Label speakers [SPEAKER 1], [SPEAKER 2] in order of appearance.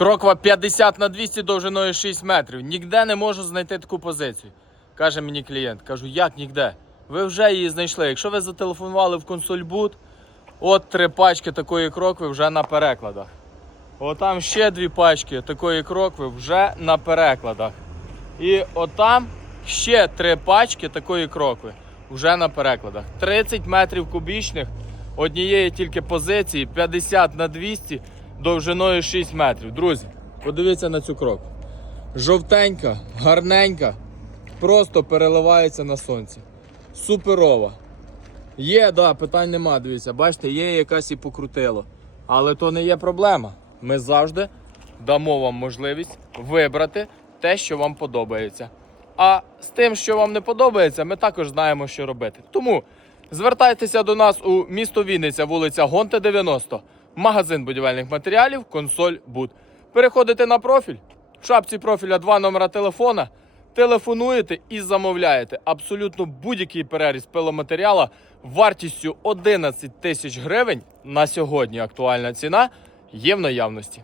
[SPEAKER 1] Кроква 50 на 200 довжиною 6 метрів. Ніде не можу знайти таку позицію. Каже мені клієнт. Кажу, як ніде? Ви вже її знайшли. Якщо ви зателефонували в консольбут, от три пачки такої крокви вже на перекладах. Отам ще дві пачки такої крокви вже на перекладах. І отам ще три пачки такої крокви вже на перекладах. 30 метрів кубічних однієї тільки позиції, 50 на 200 довжиною 6 метрів. Друзі, подивіться на цю крокву. Жовтенька, гарненька, просто переливається на сонці. Суперова. Є, да, питань нема, дивіться, бачите, є якась і покрутило. Але то не є проблема. Ми завжди дамо вам можливість вибрати те, що вам подобається. А з тим, що вам не подобається, ми також знаємо, що робити. Тому звертайтеся до нас у місто Вінниця, вулиця Гонте 90, магазин будівельних матеріалів, консоль Буд. Переходите на профіль, в шапці профіля два номера телефона. Телефонуєте і замовляєте абсолютно будь-який переріз пиломатеріала вартістю 11 тисяч гривень на сьогодні актуальна ціна є в наявності.